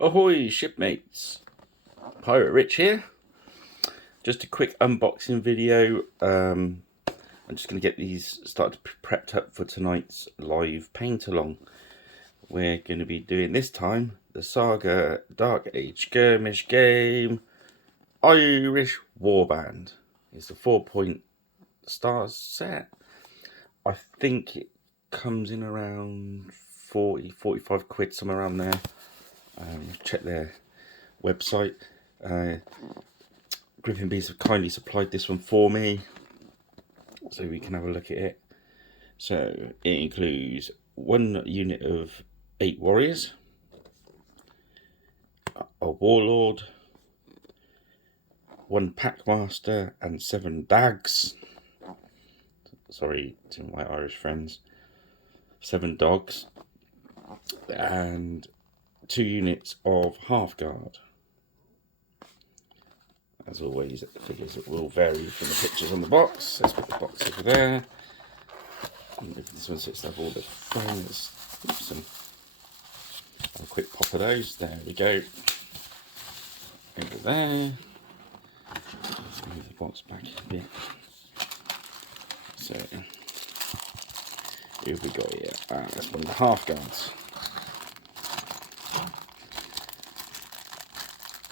Ahoy shipmates, Pirate Rich here. Just a quick unboxing video. I'm just going to get these started prepped up for tonight's live paint-along. We're going to be doing this time the Saga Dark Age skirmish game Irish Warband. It's a 4-point stars set. I think it comes in around 40-45 quid, somewhere around there. Check their website. Griffin Bees have kindly supplied this one for me, so we can have a look at it. So it includes 1 unit of 8 warriors, a warlord, 1 packmaster, and 7 dags. Sorry to my Irish friends. 7 dogs, and 2 units of half guard. As always, the figures will vary from the pictures on the box. Let's put the box over there. If this one sits there, all the frames. Have a quick pop of those. There we go. Over there. Let's move the box back a bit. So, who have we got here? That's one of the half guards.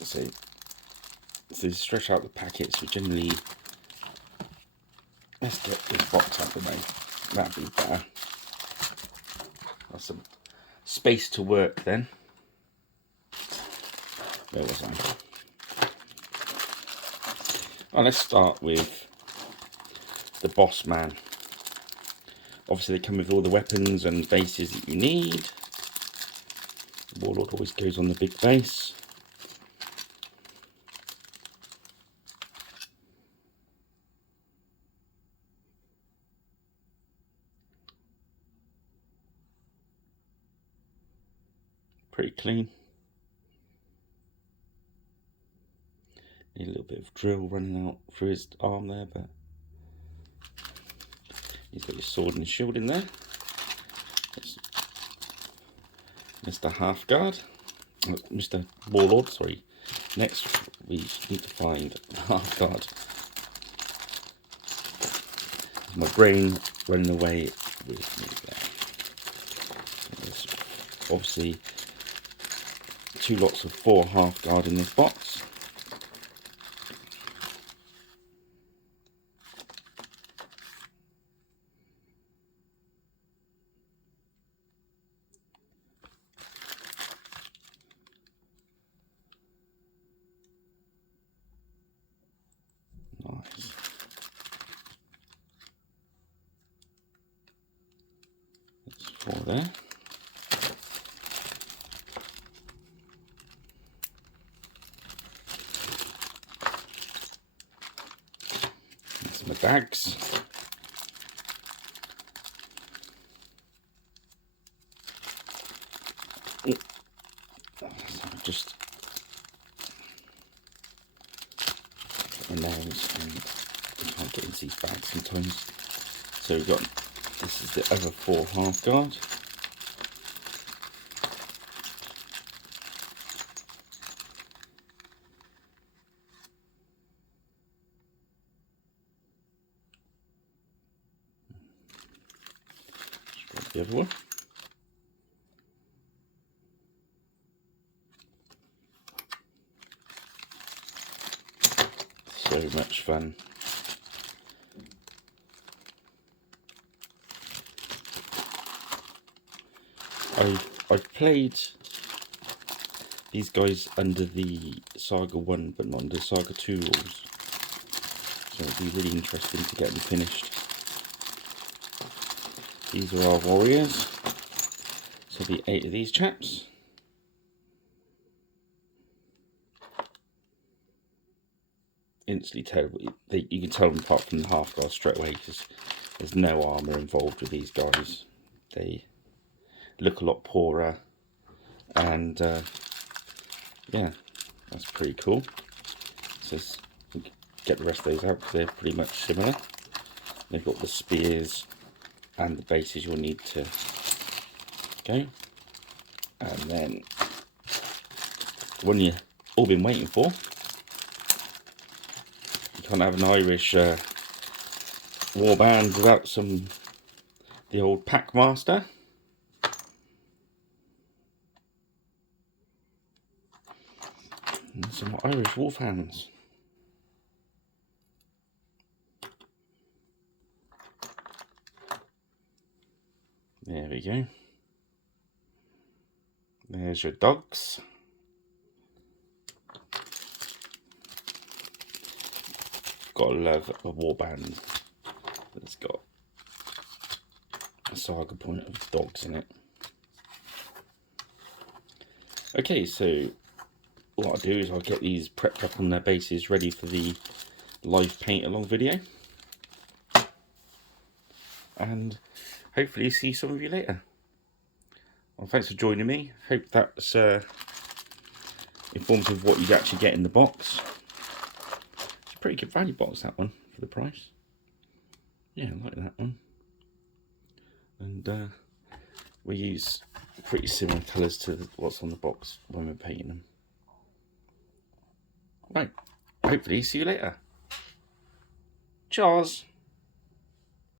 So to stretch out the packets, we generally, let's get this box out of the way. That'd be better. Got some space to work then. Where was I? Oh, let's start with the boss man. Obviously, they come with all the weapons and bases that you need. The warlord always goes on the big base. Pretty clean. Need a little bit of drill running out through his arm there, but he's got his sword and shield in there. That's Mr. Halfguard, Mr. Warlord, sorry. Next, we need to find Halfguard. My brain running away with me there. There's obviously 2 lots of 4 Halfguard in this box. Nice. That's 4 there. That's my dags. So just my nails, and you can't get into these bags sometimes. So we've got, this is the other 4 half guard. Just grab the other one. So much fun. I've played these guys under the Saga 1 but not under Saga 2 rules, so it'd be really interesting to get them finished. These are our warriors, so there'll be 8 of these chaps. Instantly terrible. You can tell them apart from the half guard straight away because there's no armour involved with these guys. They look a lot poorer, and yeah, that's pretty cool. So let's get the rest of those out because they're pretty much similar. They've got the spears and the bases you'll need to go, and then one you've all been waiting for. You can't have an Irish warband without the old Packmaster. And some Irish wolfhounds. There we go. There's your dogs. Gotta love a warband that's got a saga point of dogs in it. Okay, so what I'll do is I'll get these prepped up on their bases, ready for the live paint along video, and hopefully see some of you later. Well, thanks for joining me. Hope that's informative of what you actually get in the box. It's a pretty good value box, that one, for the price. Yeah, I like that one. And we use pretty similar colours to what's on the box when we're painting them. Right, hopefully see you later. Cheers.